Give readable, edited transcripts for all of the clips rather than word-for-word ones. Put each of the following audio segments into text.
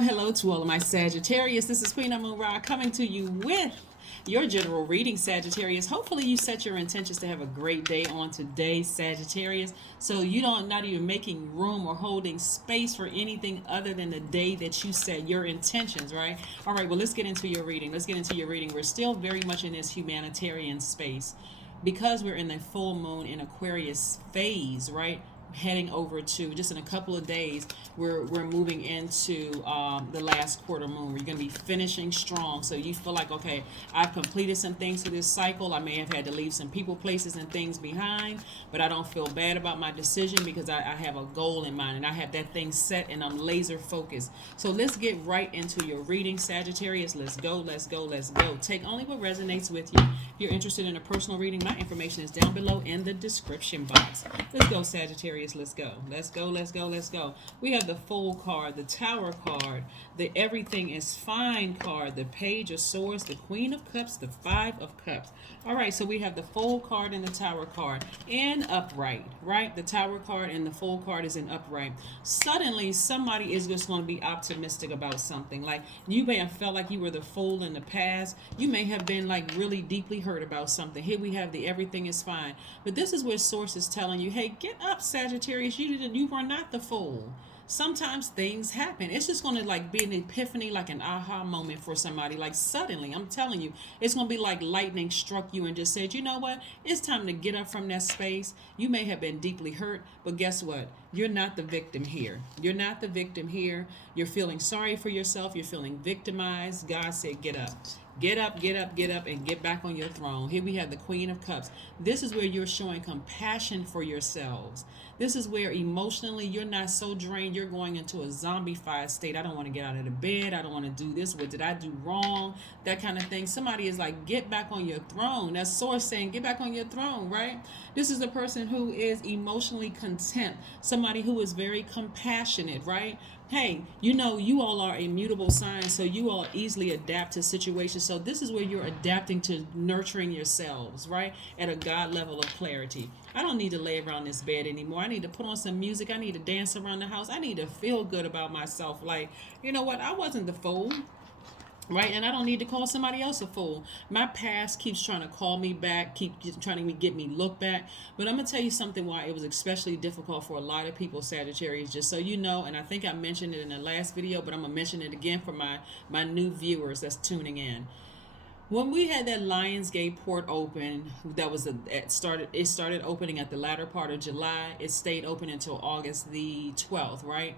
Hello to all of my Sagittarius. This is Queen Moon Ra coming to you with your general reading, Sagittarius. Hopefully you set your intentions to have a great day on today, Sagittarius. So you don't not even making room or holding space for anything other than the day that you set your intentions, right? All right, well, let's get into your reading. We're still very much in this humanitarian space because we're in the full moon in Aquarius phase, right? Heading over to just in a couple of days, we're moving into the last quarter moon. We're going to be finishing strong, so you feel like, okay, I've completed some things for this cycle. I may have had to leave some people, places, and things behind, but I don't feel bad about my decision because I have a goal in mind and I have that thing set and I'm laser focused. So let's get right into your reading, Sagittarius. Let's go. Take only what resonates with you. If you're interested in a personal reading, my information is down below in the description box. Let's go, Sagittarius. Let's go. We have the Fool card, the Tower card, the Everything is Fine card, the Page of Swords, the Queen of Cups, the Five of Cups. All right, so we have the Fool card and the Tower card in upright, right? The Tower card and the Fool card is in upright. Suddenly, somebody is just going to be optimistic about something. Like you may have felt like you were the fool in the past. You may have been like really deeply hurt about something. Here we have the Everything is Fine. But this is where Source is telling you, hey, get up, Sagittarius. You were not the fool. Sometimes things happen. It's just going to like be an epiphany, like an aha moment for somebody. Like suddenly, I'm telling you, it's going to be like lightning struck you and just said, you know what? It's time to get up from that space. You may have been deeply hurt, but guess what? You're not the victim here. You're feeling sorry for yourself. You're feeling victimized. God said, get up. Get up, and get back on your throne. Here we have the Queen of Cups. This is where you're showing compassion for yourselves. This is where emotionally you're not so drained, you're going into a zombified state. I don't want to get out of the bed. I don't want to do this. What did I do wrong? That kind of thing. Somebody is like, get back on your throne. That's Source saying, get back on your throne, right? This is a person who is emotionally content. Somebody who is very compassionate, right? Hey, you know, you all are immutable signs, so you all easily adapt to situations. So this is where you're adapting to nurturing yourselves, right? At a God level of clarity. I don't need to lay around this bed anymore. I need to put on some music. I need to dance around the house. I need to feel good about myself. Like, you know what? I wasn't the fool. Right, and I don't need to call somebody else a fool. My past keeps trying to call me back, keep trying to get me look back. But I'm going to tell you something why it was especially difficult for a lot of people, Sagittarius, just so you know. And I think I mentioned it in the last video, but I'm going to mention it again for my new viewers that's tuning in. When we had that Lionsgate port open, it started opening at the latter part of July. It stayed open until August the 12th, right?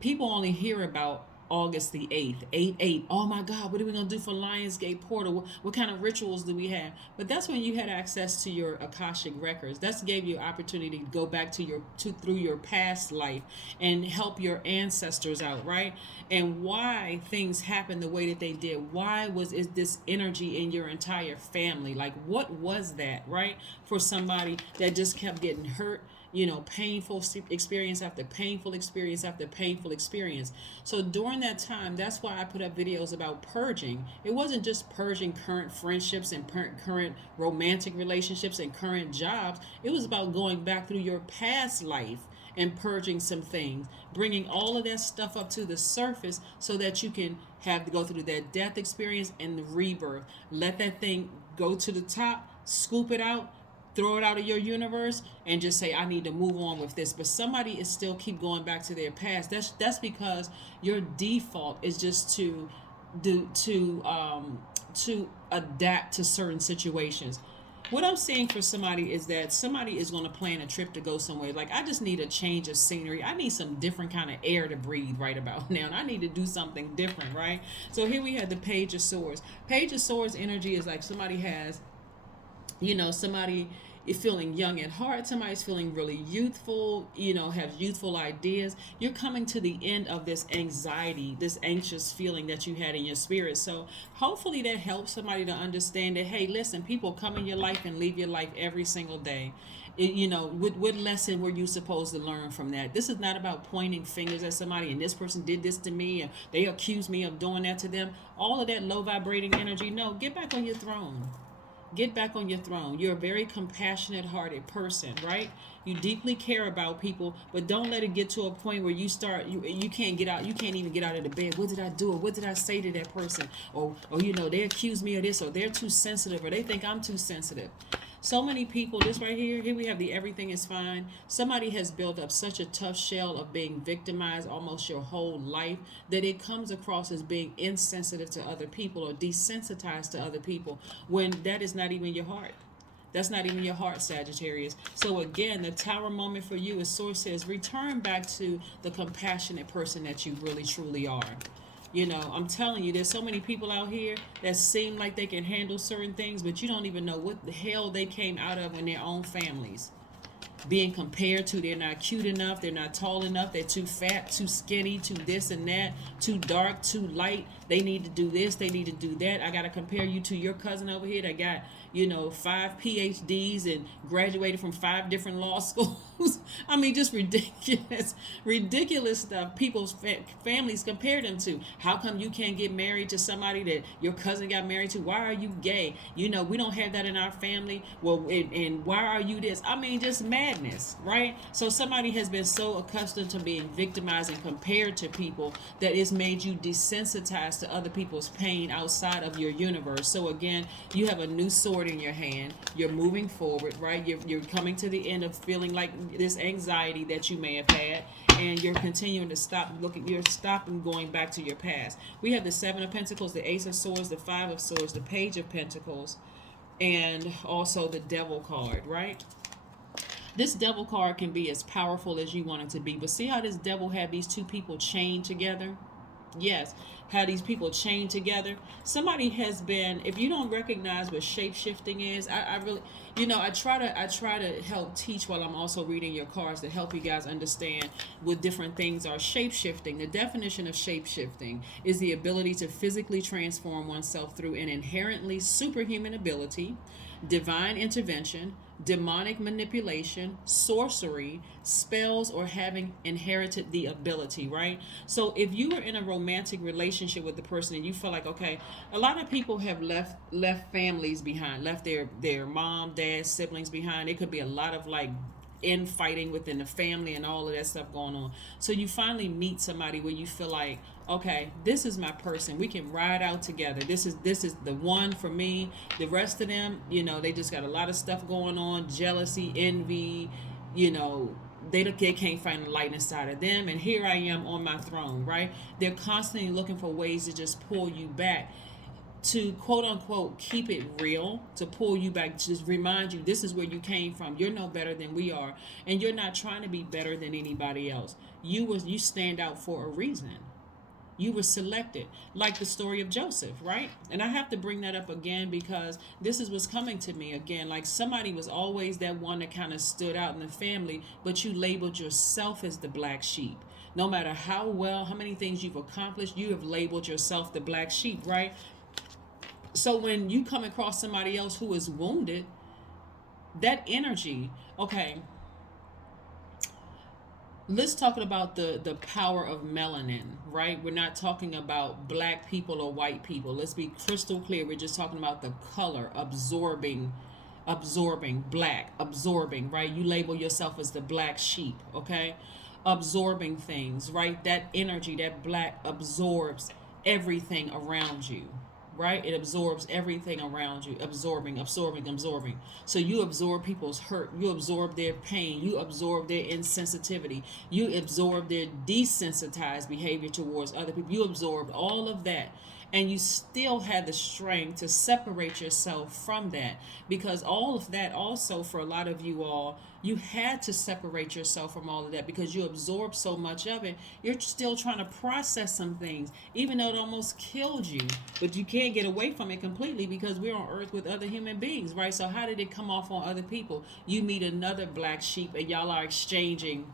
People only hear about August the 8th, 8/8. Oh my God, what are we going to do for Lionsgate Portal? What kind of rituals do we have? But that's when you had access to your Akashic records. That gave you opportunity to go back through your past life and help your ancestors out, right? And why things happened the way that they did. Why is this energy in your entire family? Like, what was that, right? For somebody that just kept getting hurt, you know, painful experience after painful experience after painful experience. So during that time, that's why I put up videos about purging. It wasn't just purging current friendships and current romantic relationships and current jobs. It was about going back through your past life and purging some things, bringing all of that stuff up to the surface so that you can have to go through that death experience and the rebirth. Let that thing go to the top, scoop it out, throw it out of your universe, and just say, I need to move on with this. But somebody is still keep going back to their past. That's because your default is just to adapt to certain situations. What I'm saying for somebody is that somebody is going to plan a trip to go somewhere. Like, I just need a change of scenery. I need some different kind of air to breathe right about now. And I need to do something different, right? So here we have the Page of Swords. Page of Swords energy is like somebody has, you know, somebody is feeling young at heart. Somebody's feeling really youthful, you know, have youthful ideas. You're coming to the end of this anxiety, this anxious feeling that you had in your spirit. So hopefully that helps somebody to understand that, hey, listen, people come in your life and leave your life every single day. You know, what lesson were you supposed to learn from that? This is not about pointing fingers at somebody and this person did this to me and they accused me of doing that to them. All of that low vibrating energy. No, get back on your throne. Get back on your throne. You're a very compassionate hearted person, right? You deeply care about people, but don't let it get to a point where you can't get out, you can't even get out of the bed. What did I do? Or what did I say to that person? Or they accuse me of this, or they're too sensitive, or they think I'm too sensitive. So many people, this right here we have the everything is fine. Somebody has built up such a tough shell of being victimized almost your whole life that it comes across as being insensitive to other people or desensitized to other people when that is not even your heart. That's not even your heart, Sagittarius. So again, the tower moment for you is Source says, return back to the compassionate person that you really truly are. I'm telling you, there's so many people out here that seem like they can handle certain things, but you don't even know what the hell they came out of in their own families. Being compared to, they're not cute enough, they're not tall enough, they're too fat, too skinny, too this and that, too dark, too light. They need to do this, they need to do that. I got to compare you to your cousin over here that got 5 PhDs and graduated from 5 different law schools. I mean, just ridiculous stuff people's families compare them to. How come you can't get married to somebody that your cousin got married to? Why are you gay? We don't have that in our family. Well, and why are you this? I mean, just madness, right? So somebody has been so accustomed to being victimized and compared to people that it's made you desensitized to other people's pain outside of your universe. So again, you have a new sword in your hand. You're moving forward, right? You're coming to the end of feeling like this anxiety that you may have had, and you're continuing to stop looking. You're stopping going back to your past. We have the 7 of Pentacles, the Ace of Swords, the 5 of Swords, the Page of Pentacles, and also the Devil card, right? This Devil card can be as powerful as you want it to be, but see how this Devil had these two people chained together? Yes, how these people chained together. Somebody has been, if you don't recognize what shape-shifting is, I really, I try to help teach while I'm also reading your cards to help you guys understand what different things are. Shape-shifting, the definition of shape-shifting is the ability to physically transform oneself through an inherently superhuman ability, divine intervention, demonic manipulation, sorcery, spells, or having inherited the ability, right? So if you are in a romantic relationship with the person and you feel like, okay, a lot of people have left families behind, left their mom, dad, siblings behind. It could be a lot of like infighting within the family and all of that stuff going on. So you finally meet somebody where you feel like, okay, this is my person. We can ride out together. This is the one for me. The rest of them, they just got a lot of stuff going on, jealousy, envy, they can't find the light inside of them. And here I am on my throne, right? They're constantly looking for ways to just pull you back, to quote unquote keep it real, to pull you back, to just remind you this is where you came from. You're no better than we are, and you're not trying to be better than anybody else. You stand out for a reason. You were selected, like the story of Joseph, right? And I have to bring that up again because this is what's coming to me again. Like somebody was always that one that kind of stood out in the family, but you labeled yourself as the black sheep. No matter how many things you've accomplished, you have labeled yourself the black sheep, right? So when you come across somebody else who is wounded, that energy, okay, let's talk about the power of melanin, right? We're not talking about black people or white people. Let's be crystal clear. We're just talking about the color absorbing, black, absorbing, right? You label yourself as the black sheep, okay? Absorbing things, right? That energy, that black absorbs everything around you, right? It absorbs everything around you, absorbing. So you absorb people's hurt, you absorb their pain, you absorb their insensitivity, you absorb their desensitized behavior towards other people, you absorb all of that. And you still had the strength to separate yourself from that, because all of that also, for a lot of you all, you had to separate yourself from all of that because you absorbed so much of it. You're still trying to process some things, even though it almost killed you, but you can't get away from it completely because we're on earth with other human beings, right? So how did it come off on other people? You meet another black sheep and y'all are exchanging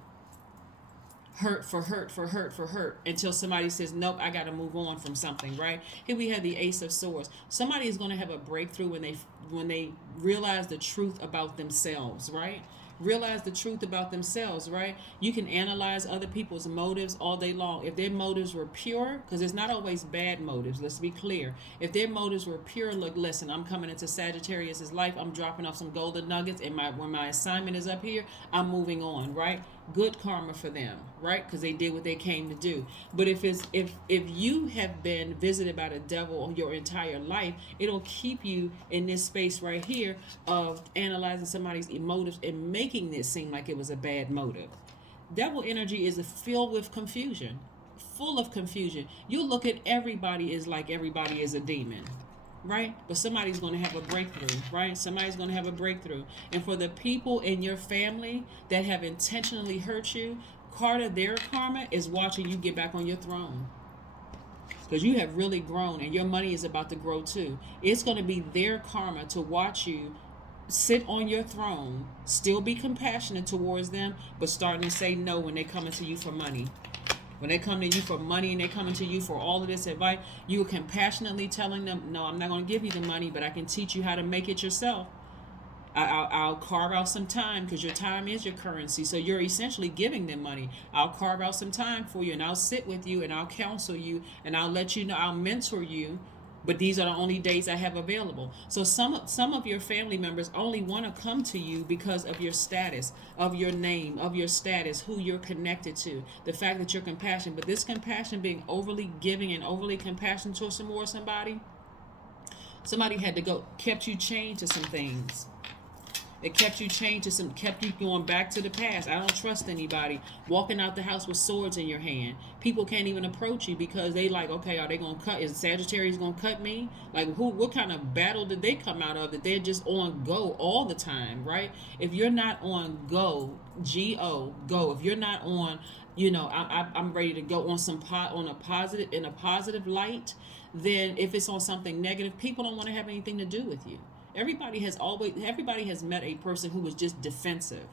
hurt for hurt until somebody says, nope, I got to move on from something, right? Here we have the Ace of Swords. Somebody is going to have a breakthrough when they realize the truth about themselves, right? realize the truth about themselves, right? You can analyze other people's motives all day long. If their motives were pure, because it's not always bad motives, let's be clear. If their motives were pure, look, listen, I'm coming into Sagittarius's life, I'm dropping off some golden nuggets, and when my assignment is up here, I'm moving on, right? Good karma for them, right? Because they did what they came to do. But if you have been visited by the devil your entire life, it'll keep you in this space right here of analyzing somebody's motives and making this seem like it was a bad motive. Devil energy is filled with confusion, full of confusion. You look at everybody as like everybody is a demon, right? But somebody's going to have a breakthrough, right? Somebody's going to have a breakthrough. And for the people in your family that have intentionally hurt you, part of their karma is watching you get back on your throne. Because you have really grown and your money is about to grow too. It's going to be their karma to watch you sit on your throne, still be compassionate towards them, but starting to say no when they come to you for money. When they come to you for money and they coming to you for all of this advice, you are compassionately telling them, no, I'm not going to give you the money, but I can teach you how to make it yourself. I'll carve out some time, because your time is your currency. So you're essentially giving them money. I'll carve out some time for you, and I'll sit with you, and I'll counsel you, and I'll let you know, I'll mentor you. But these are the only days I have available. So some of your family members only want to come to you because of your status, of your name, of your status, who you're connected to, the fact that you're compassionate. But this compassion, being overly giving and overly compassionate towards somebody had to go, kept you chained to some things. It kept you chained to some, kept you going back to the past. I don't trust anybody. Walking out the house with swords in your hand. People can't even approach you because they like, okay, are they going to cut? Is Sagittarius going to cut me? Like, what kind of battle did they come out of that they're just on go all the time, right? If you're not on go, G-O, go. If you're not on, I'm ready to go on on a positive, in a positive light, then if it's on something negative, people don't want to have anything to do with you. Everybody has met a person who was just defensive.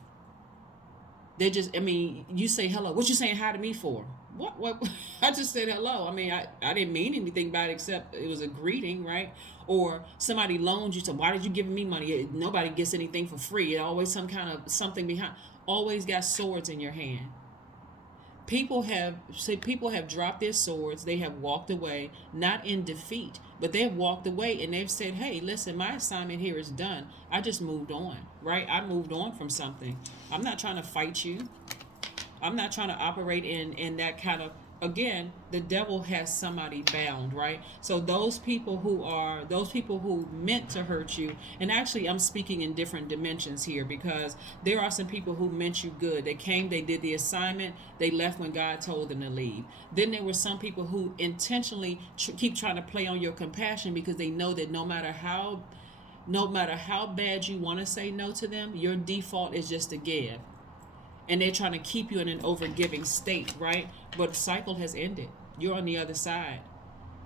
You say hello. What you saying hi to me for? What? I just said hello. I didn't mean anything by it except it was a greeting, right? Or somebody loaned you, so why did you give me money? Nobody gets anything for free. It always some kind of something behind. Always got swords in your hand. People have dropped their swords. They have walked away, not in defeat, but they've walked away and they've said, hey, listen, my assignment here is done. I just moved on, right? I moved on from something. I'm not trying to fight you. I'm not trying to operate in that kind of, again, the devil has somebody bound, right? So those people who meant to hurt you, and actually I'm speaking in different dimensions here, because there are some people who meant you good. They came, they did the assignment, they left when God told them to leave. Then there were some people who intentionally keep trying to play on your compassion, because they know that no matter how bad you want to say no to them, your default is just to give. And they're trying to keep you in an overgiving state, right? But the cycle has ended. You're on the other side.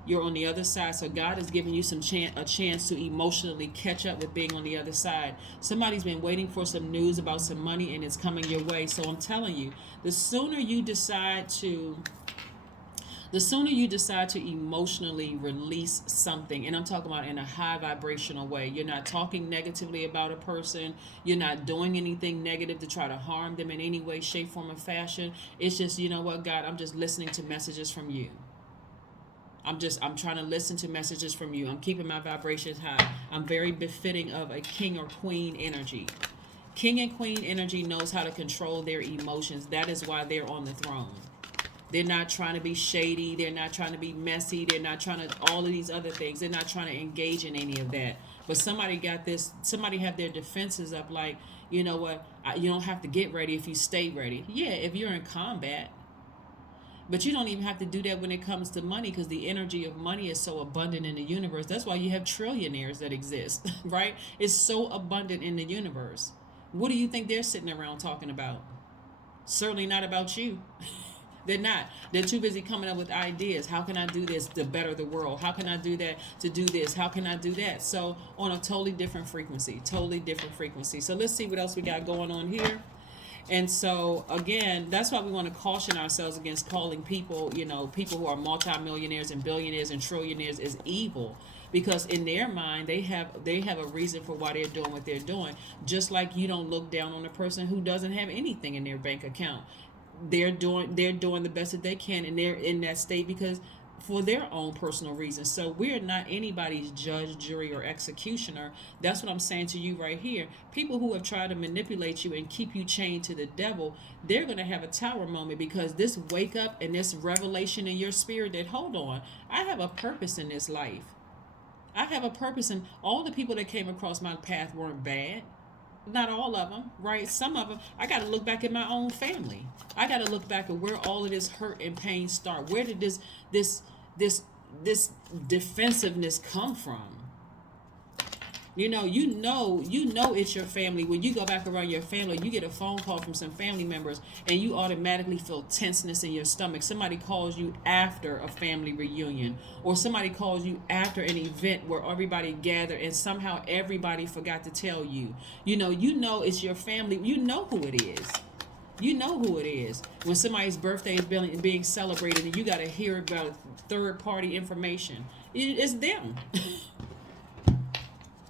You're on the other side. So God is giving you a chance to emotionally catch up with being on the other side. Somebody's been waiting for some news about some money, and it's coming your way. So I'm telling you, the sooner you decide to emotionally release something, and I'm talking about in a high vibrational way, you're not talking negatively about a person, you're not doing anything negative to try to harm them in any way, shape, form, or fashion. It's just, you know what, God, I'm just listening to messages from you. I'm trying to listen to messages from you. I'm keeping my vibrations high. I'm very befitting of a king or queen energy. King and queen energy knows how to control their emotions. That is why they're on the throne. They're not trying to be shady. They're not trying to be messy. They're not trying to all of these other things. They're not trying to engage in any of that. But somebody have their defenses up, like, you know what, you don't have to get ready if you stay ready. Yeah, if you're in combat. But you don't even have to do that when it comes to money, because the energy of money is so abundant in the universe. That's why you have trillionaires that exist, right? It's so abundant in the universe. What do you think they're sitting around talking about? Certainly not about you. They're not. They're too busy coming up with ideas. How can I do this to better the world? How can I do that to do this? How can I do that? So on a totally different frequency. So let's see what else we got going on here. And so again, that's why we want to caution ourselves against calling people, people who are multimillionaires and billionaires and trillionaires is evil, because in their mind they have a reason for why they're doing what they're doing. Just like you don't look down on a person who doesn't have anything in their bank account. They're doing the best that they can, and they're in that state because for their own personal reasons. So we're not anybody's judge, jury, or executioner. That's what I'm saying to you right here. People who have tried to manipulate you and keep you chained to the devil, they're going to have a tower moment, because this wake up and this revelation in your spirit that, hold on, I have a purpose in this life. I have a purpose, and all the people that came across my path weren't bad. Not all of them, right? Some of them, I got to look back at my own family. I got to look back at where all of this hurt and pain start. Where did this this defensiveness come from? You know it's your family. When you go back around your family, you get a phone call from some family members and you automatically feel tenseness in your stomach. Somebody calls you after a family reunion, or somebody calls you after an event where everybody gathered and somehow everybody forgot to tell you. You know it's your family. You know who it is. You know who it is. When somebody's birthday is being celebrated and you got to hear about third party information, it's them.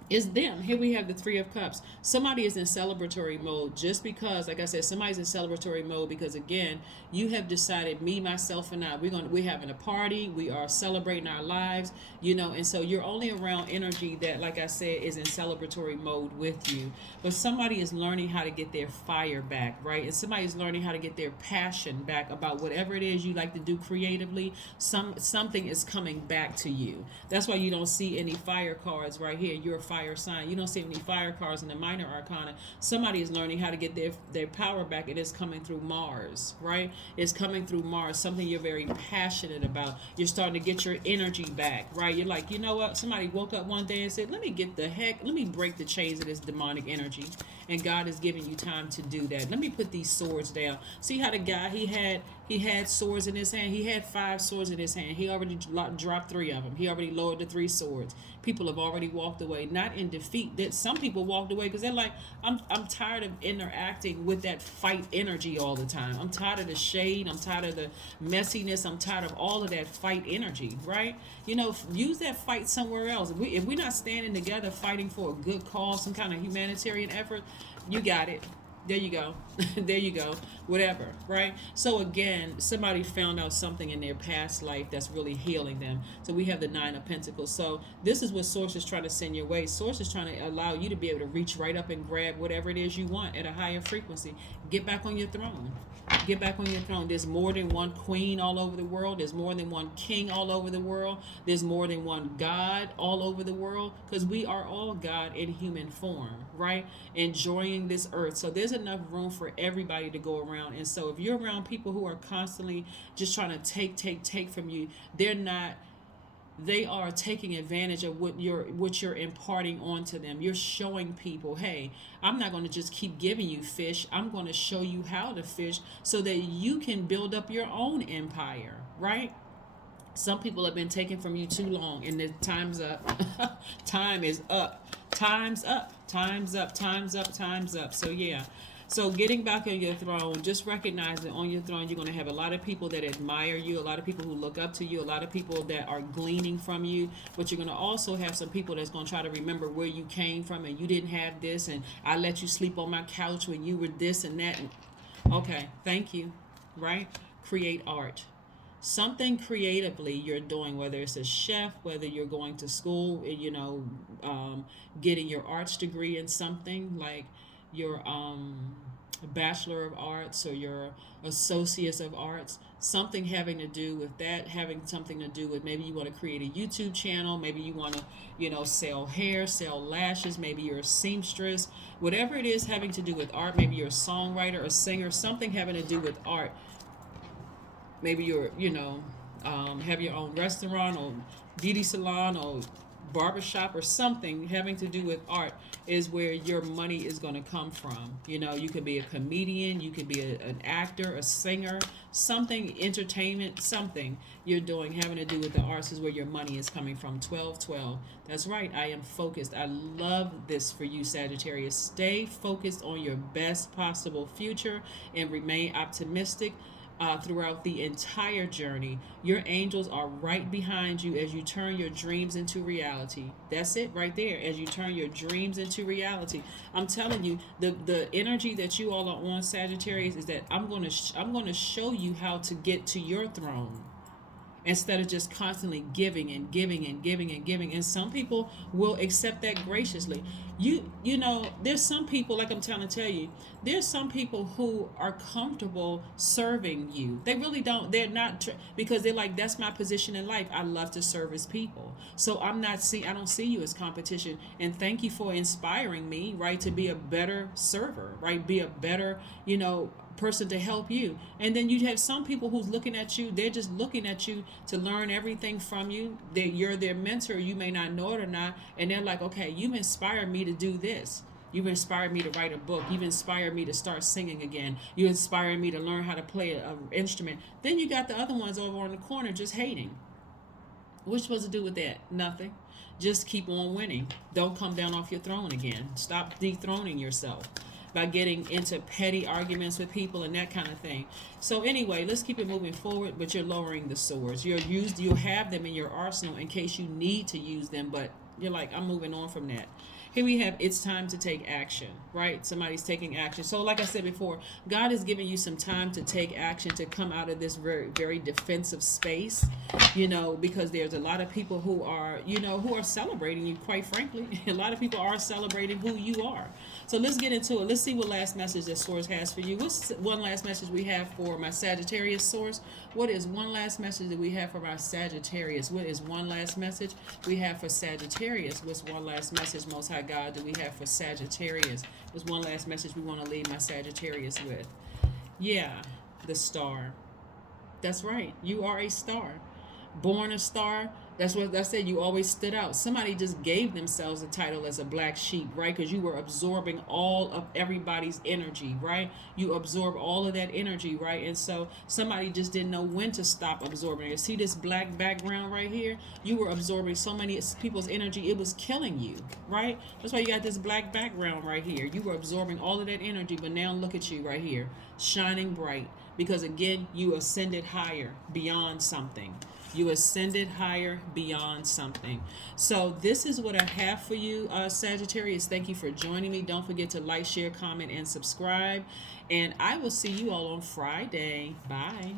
It's them. Here we have the Three of Cups. Somebody is in celebratory mode just because, like I said, somebody's in celebratory mode because, again, you have decided, me, myself, and I, we're having a party. We are celebrating our lives, and so you're only around energy that, like I said, is in celebratory mode with you. But somebody is learning how to get their fire back, right? And somebody is learning how to get their passion back about whatever it is you like to do creatively. Something is coming back to you. That's why you don't see any fire cards right here. You're a fire sign. You don't see any fire cards in the minor arcana. Somebody is learning how to get their power back. It is coming through Mars, right? It's coming through Mars, something you're very passionate about. You're starting to get your energy back, right? You're like, you know what? Somebody woke up one day and said, let me break the chains of this demonic energy. And God is giving you time to do that. Let me put these swords down. See how the guy, he had swords in his hand. He had 5 swords in his hand. He already dropped 3 of them. He already lowered the 3 swords. People have already walked away, not in defeat. That some people walked away because they're like, I'm tired of interacting with that fight energy all the time. I'm tired of the shade. I'm tired of the messiness. I'm tired of all of that fight energy, right? Use that fight somewhere else. If we're not standing together fighting for a good cause, some kind of humanitarian effort, you got it. There you go. There you go. Whatever, right? So again, somebody found out something in their past life that's really healing them. So we have the 9 of Pentacles. So this is what Source is trying to send your way. Source is trying to allow you to be able to reach right up and grab whatever it is you want at a higher frequency. Get back on your throne. Get back on your throne. There's more than one queen all over the world. There's more than one king all over the world. There's more than one God all over the world, because we are all God in human form, right? Enjoying this earth. So there's enough room for everybody to go around. And so if you're around people who are constantly just trying to take from you, they are taking advantage of what you're imparting onto them. You're showing people, hey, I'm not going to just keep giving you fish. I'm going to show you how to fish so that you can build up your own empire, right? Some people have been taken from you too long, and the time's up. Time is up. Time's up. Time's up. Time's up. Time's up. So yeah. So getting back on your throne, just recognize that on your throne, you're going to have a lot of people that admire you, a lot of people who look up to you, a lot of people that are gleaning from you, but you're going to also have some people that's going to try to remember where you came from, and you didn't have this, and I let you sleep on my couch when you were this and that. Okay, thank you, right? Create art. Something creatively you're doing, whether it's a chef, whether you're going to school, getting your arts degree in something like your Bachelor of Arts or your Associates of Arts, something having to do with that, having something to do with maybe you want to create a YouTube channel, maybe you want to, sell hair, sell lashes, maybe you're a seamstress, whatever it is having to do with art, maybe you're a songwriter, a singer, something having to do with art. Maybe you're, have your own restaurant or beauty salon or barbershop or something having to do with art is where your money is going to come from. You know, you could be a comedian, you could be an actor, a singer, something, entertainment, something you're doing having to do with the arts is where your money is coming from. 1212. That's right. I am focused. I love this for you, Sagittarius. Stay focused on your best possible future and remain optimistic throughout the entire journey. Your angels are right behind you as you turn your dreams into reality. That's it right there. As you turn your dreams into reality, I'm telling you, the energy that you all are on, Sagittarius, is that I'm gonna show you how to get to your throne instead of just constantly giving and giving and giving and giving. And some people will accept that graciously. You know, there's some people, like I'm trying to tell you, there's some people who are comfortable serving you. They really don't. They're not because they're like, that's my position in life. I love to service people. So I don't see you as competition. And thank you for inspiring me, right, to be a better server, right, be a better, person to help you. And then you have some people who's looking at you, they're just looking at you to learn everything from you. You're their mentor, you may not know it or not, and they're like, okay, you've inspired me to do this. You've inspired me to write a book. You've inspired me to start singing again. You inspired me to learn how to play an instrument. Then you got the other ones over on the corner just hating. What's supposed to do with that? Nothing. Just keep on winning. Don't come down off your throne again. Stop dethroning yourself by getting into petty arguments with people and that kind of thing. So anyway, let's keep it moving forward, but you're lowering the swords. You'll have them in your arsenal in case you need to use them, but you're like, I'm moving on from that. Here we have, it's time to take action, right? Somebody's taking action. So like I said before, God is giving you some time to take action, to come out of this very, very defensive space, because there's a lot of people who are celebrating you, quite frankly. A lot of people are celebrating who you are. So let's get into it. Let's see what last message that source has for you. What's one last message we have for my Sagittarius source? What is one last message that we have for my Sagittarius? What is one last message we have for Sagittarius? What's one last message, Most High God, do we have for Sagittarius? What's one last message we want to leave my Sagittarius with? Yeah, the star. That's right. You are a star. Born a star. That's what I said. You always stood out. Somebody just gave themselves a title as a black sheep, right? Because you were absorbing all of everybody's energy, right? You absorb all of that energy, right? And so somebody just didn't know when to stop absorbing it. See this black background right here? You were absorbing so many people's energy, it was killing you, right? That's why you got this black background right here. You were absorbing all of that energy, but now look at you right here, shining bright. Because again, you ascended higher beyond something. You ascended higher beyond something. So this is what I have for you, Sagittarius. Thank you for joining me. Don't forget to like, share, comment, and subscribe. And I will see you all on Friday. Bye.